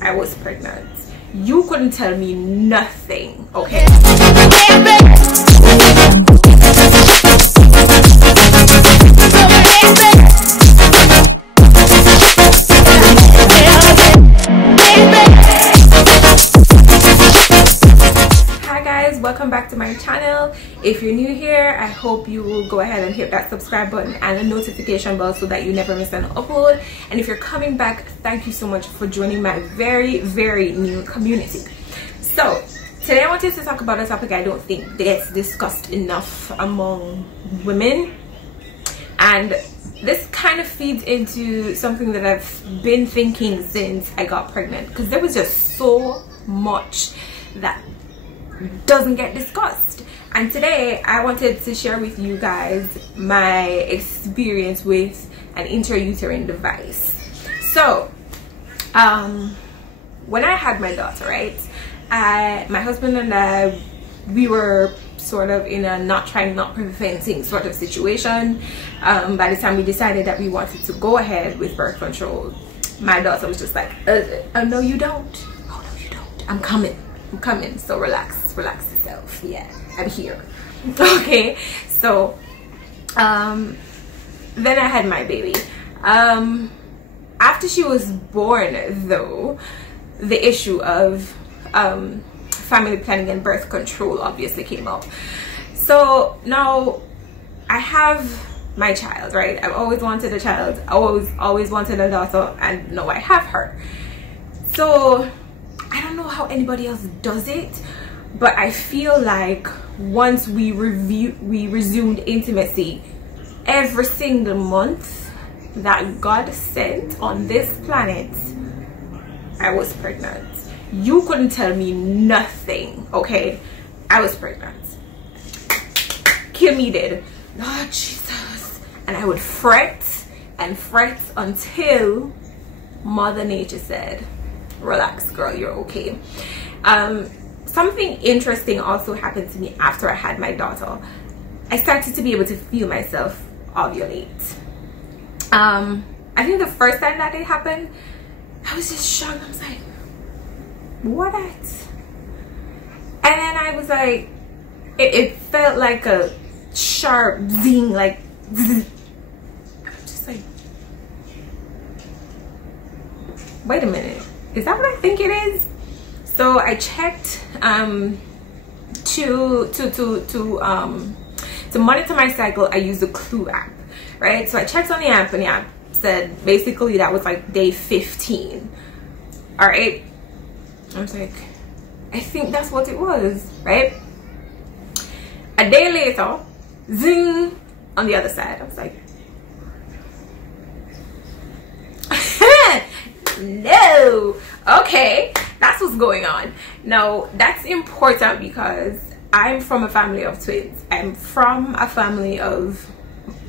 I was pregnant. You couldn't tell me nothing, okay? Welcome back to my channel. If you're new here, I hope you will go ahead and hit that subscribe button and the notification bell so that you never miss an upload. And if you're coming back, thank you so much for joining my very new community. So today I wanted to talk about a topic I don't think gets discussed enough among women, and this kind of feeds into something that I've been thinking since I got pregnant, because there was just so much that doesn't get discussed. And today I wanted to share with you guys my experience with an intrauterine device. So when I had my daughter, right, my husband and I, we were sort of in a not trying not preventing sort of situation. By the time we decided that we wanted to go ahead with birth control, my daughter was just like, oh no you don't, oh no you don't, I'm coming, so relax yourself, yeah, I'm here. Okay, so then I had my baby. After she was born though, the issue of family planning and birth control obviously came up. So now I have my child, right? I've always wanted a child, I always wanted a daughter, and now I have her. So I don't know how anybody else does it, but I feel like once we resumed intimacy, every single month that God sent on this planet, I was pregnant. You couldn't tell me nothing, okay? I was pregnant. Kill me dead, Lord Jesus. And I would fret and fret until Mother Nature said, relax girl, you're okay. Something interesting also happened to me after I had my daughter. I started to be able to feel myself ovulate. I think the first time that it happened, I was just shocked. I was like, what? And then I was like, it felt like a sharp zing, like zzz. I'm just like, wait a minute, is that what I think it is? So I checked to monitor my cycle. I used the Clue app, right? So I checked on the app, and the app said basically that was like day 15. All right, I was like, I think that's what it was, right? A day later, zing, on the other side. I was like, no, okay, that's what's going on. Now that's important because I'm from a family of twins. I'm from a family of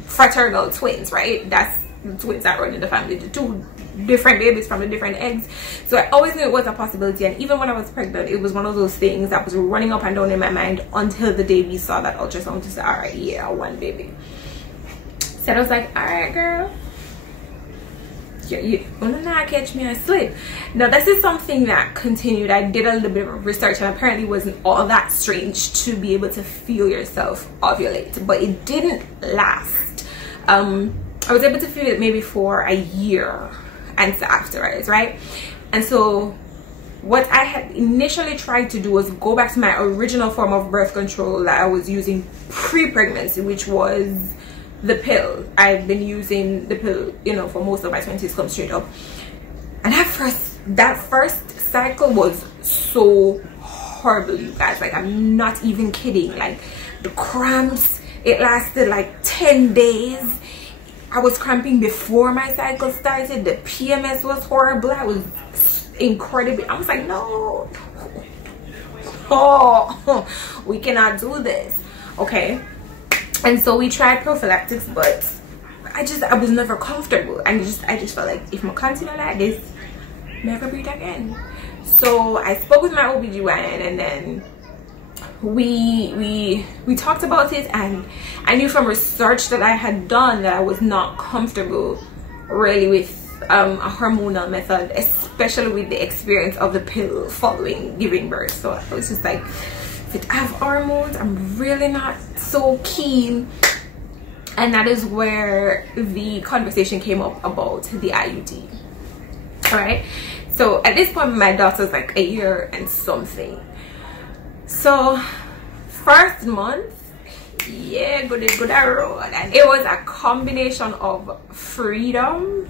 fraternal twins, right? That's the twins that run in the family, the two different babies from the different eggs. So I always knew it was a possibility, and even when I was pregnant, it was one of those things that was running up and down in my mind until the day we saw that ultrasound to say, all right, yeah, one baby. So I was like, all right girl, you not catch me asleep. Now this is something that continued. I did a little bit of research, and apparently it wasn't all that strange to be able to feel yourself ovulate, but it didn't last. I was able to feel it maybe for a year and so afterwards, right? And so what I had initially tried to do was go back to my original form of birth control that I was using pre-pregnancy, which was the pill. I've been using the pill, you know, for most of my 20s, come straight up. And that first cycle was so horrible, you guys. Like, I'm not even kidding. Like, the cramps, it lasted like 10 days. I was cramping before my cycle started. The PMS was horrible. I was incredible. I was like, no, oh, we cannot do this, okay? And so we tried prophylactics, but I was never comfortable, and I just felt like if I continue like this, never breathe again. So I spoke with my OBGYN, and then we talked about it, and I knew from research that I had done that I was not comfortable really with a hormonal method, especially with the experience of the pill following giving birth. So I was just like, if it have hormones, I'm really not so keen. And that is where the conversation came up about the IUD. All right, so at this point my daughter's like a year and something. So first month, yeah, good road, and it was a combination of freedom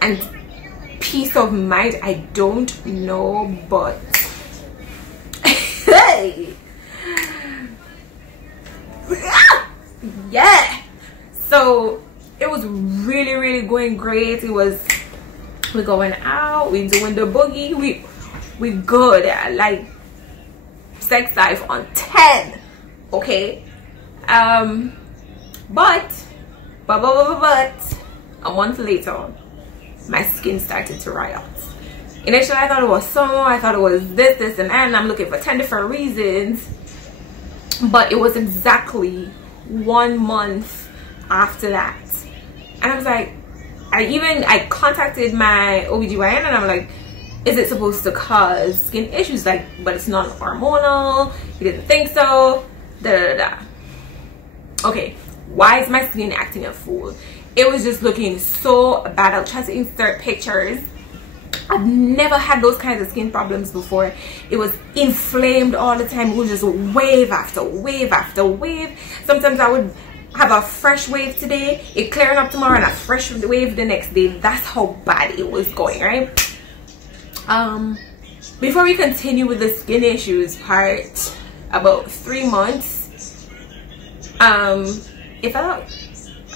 and peace of mind. I don't know, but hey, yeah. So it was really going great. It was, we're going out, we're doing the boogie, we good. Like sex life on 10, okay. But a month later my skin started to riot. Initially I thought it was summer, I thought it was this and that, and I'm looking for 10 different reasons, but it was exactly 1 month after that. And I was like, I contacted my OBGYN and I'm like, is it supposed to cause skin issues? Like, but it's not hormonal. He didn't think so. Okay, why is my skin acting a fool? It was just looking so bad. I'll try to insert pictures. I've never had those kinds of skin problems before. It was inflamed all the time. It was just wave after wave after wave. Sometimes I would have a fresh wave today, it clearing up tomorrow, and a fresh wave the next day. That's how bad it was going, right? Before we continue with the skin issues part, about 3 months, it felt like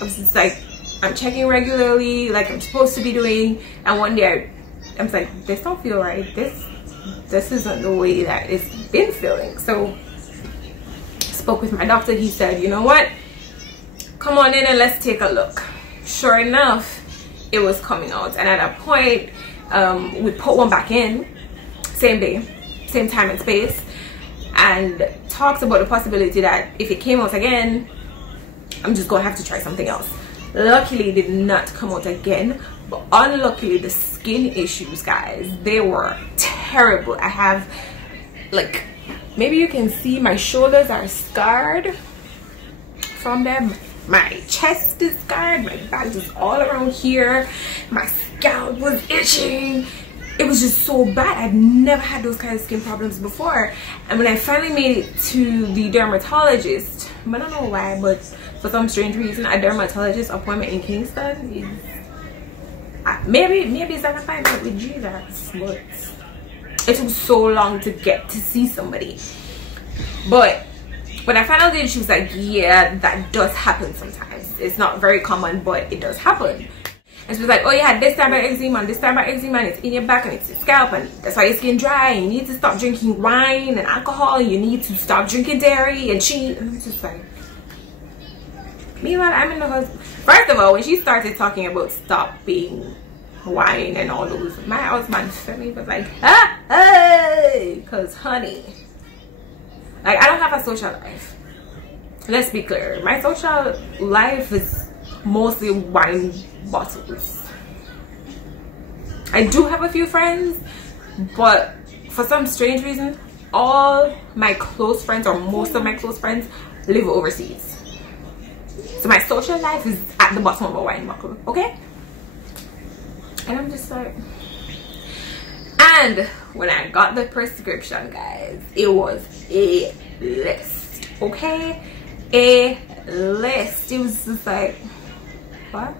I was just like, I'm checking regularly like I'm supposed to be doing, and one day I was like, this don't feel right. This isn't the way that it's been feeling. So I spoke with my doctor. He said, you know what, come on in and let's take a look. Sure enough, it was coming out, and at a point we put one back in, same day, same time and space, and talked about the possibility that if it came out again, I'm just gonna have to try something else. Luckily it did not come out again, but unluckily the skin issues, guys, they were terrible. I have, like, maybe you can see my shoulders are scarred from them, my chest is scarred, my back is all around here, my scalp was itching. It was just so bad. I'd never had those kind of skin problems before. And when I finally made it to the dermatologist, I don't know why, but for some strange reason, a dermatologist appointment in Kingston is maybe it's like I find out with Jesus, but it took so long to get to see somebody. But when I found out that, she was like, yeah, that does happen sometimes. It's not very common, but it does happen. And she was like, oh, you had this type of eczema and this type of eczema, and it's in your back and it's your scalp, and that's why your skin dry, and you need to stop drinking wine and alcohol, and you need to stop drinking dairy and cheese. And I'm just like, meanwhile, I'm in the hospital. First of all, when she started talking about stopping wine and all those, my husband Femi was like, ah, hey, because honey, like, I don't have a social life. Let's be clear, my social life is mostly wine bottles. I do have a few friends, but for some strange reason, all my close friends, or most of my close friends, live overseas. So my social life is at the bottom of a wine bottle, okay? And I'm just like, and when I got the prescription, guys, it was a list, okay? A list. It was just like, what?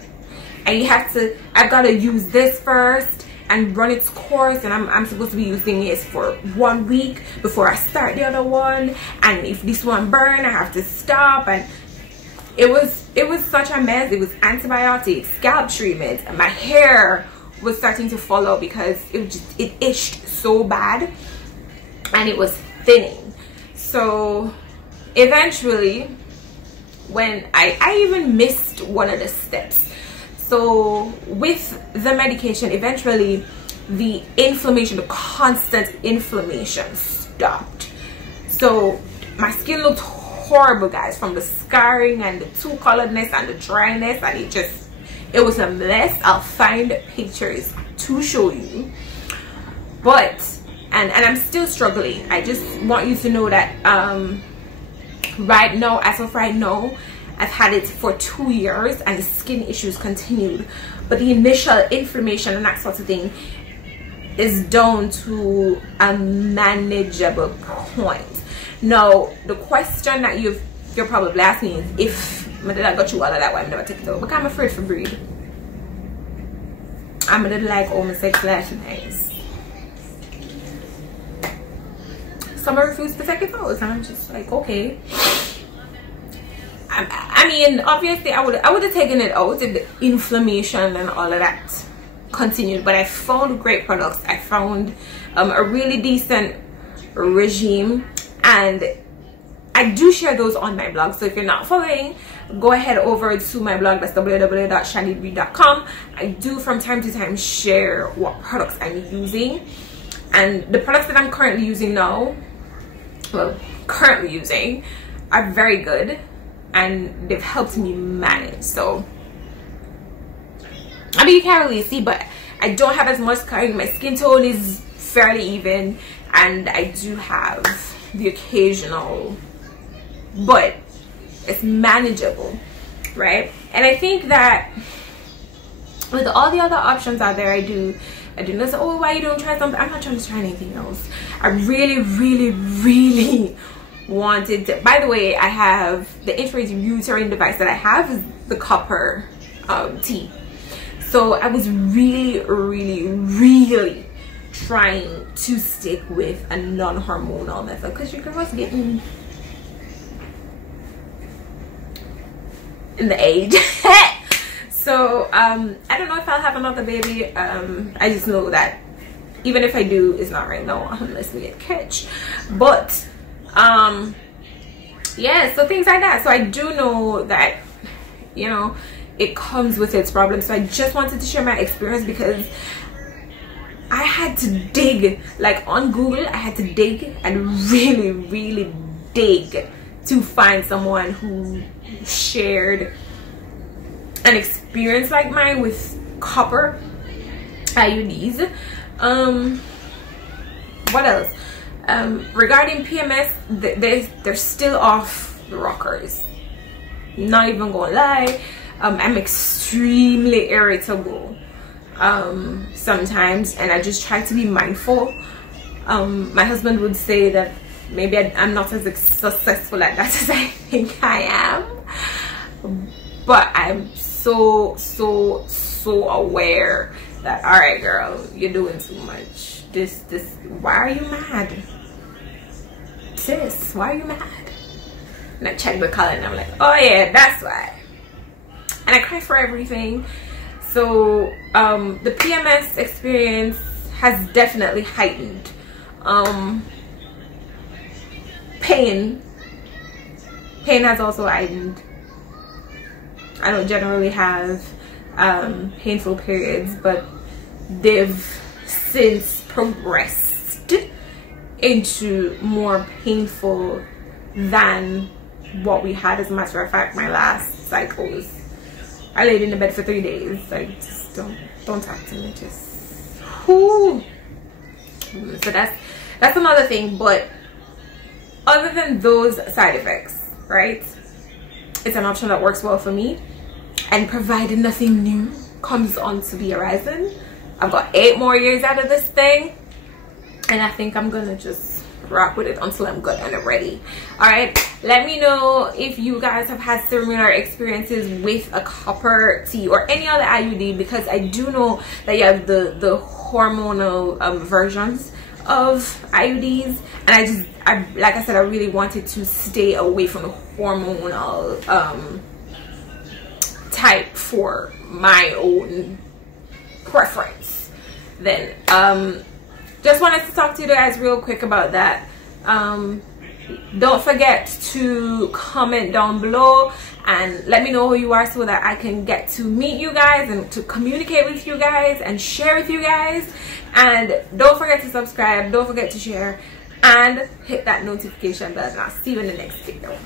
And you have to, I've got to use this first and run its course, and I'm supposed to be using it for 1 week before I start the other one, and if this one burn, I have to stop. And it was such a mess. It was antibiotics, scalp treatment, and my hair was starting to fall out because it itched so bad and it was thinning. So eventually, when I even missed one of the steps. So with the medication, eventually the inflammation, the constant inflammation stopped. So my skin looked horrible, guys, from the scarring and the two coloredness and the dryness, and it was a mess. I'll find pictures to show you. But and I'm still struggling. I just want you to know that right now, as of right now, I've had it for 2 years and the skin issues continued, but the initial inflammation and that sort of thing is down to a manageable point. Now, the question that you're probably asking is, if my dad got you all of that, why I'm never take it out? Because I'm afraid for breed. I'm a little like homosexuality nice. Some refuse to take it out, and I'm just like, okay. I mean, obviously, I would have taken it out if the inflammation and all of that continued. But I found great products. I found a really decent regime, and I do share those on my blog. So if you're not following, go ahead over to my blog. That's www.shaggybree.com. I do from time to time share what products I'm using, and the products that I'm currently using now, well, are very good, and they've helped me manage. So I mean, you can't really see, but I don't have as much scarring. My skin tone is fairly even, and I do have the occasional, but it's manageable, right? And I think that with all the other options out there, I do know, so, oh, why you don't try something? I'm not trying to try anything else. I really wanted to. By the way, I have the intrauterine device that I have is the copper tea. So I was really trying to stick with a non-hormonal method, because your girl was getting in the age. So I don't know if I'll have another baby. I just know that even if I do, it's not right now unless we get catch. But yeah, so things like that. So I do know that, you know, it comes with its problems. So I just wanted to share my experience, because I had to dig, like on Google, I had to dig and really dig to find someone who shared an experience like mine with copper IUDs. What else? Regarding PMS, they're still off the rockers. Not even gonna lie. I'm extremely irritable sometimes, and I just try to be mindful. My husband would say that maybe I'm not as successful at that as I think I am, but I'm so aware that, all right, girl, you're doing too much. This why are you mad, sis? Why are you mad? And I check the color and I'm like, oh yeah, that's why. And I cry for everything. So the PMS experience has definitely heightened. Pain has also heightened. I don't generally have painful periods, but they've since progressed into more painful than what we had. As a matter of fact, my last cycle was, I laid in the bed for 3 days. Like, just don't talk to me, just whoo. So that's another thing. But other than those side effects, right, it's an option that works well for me. And provided nothing new comes onto the horizon, I've got 8 more years out of this thing, and I think I'm gonna just rock with it until I'm good and I'm ready. All right, let me know if you guys have had similar experiences with a copper tea or any other IUD, because I do know that you have the hormonal versions of IUDs, and I like I said, I really wanted to stay away from the hormonal type for my own preference. Then just wanted to talk to you guys real quick about that. Don't forget to comment down below and let me know who you are, so that I can get to meet you guys and to communicate with you guys and share with you guys. And don't forget to subscribe, don't forget to share, and hit that notification bell, and I'll see you in the next video.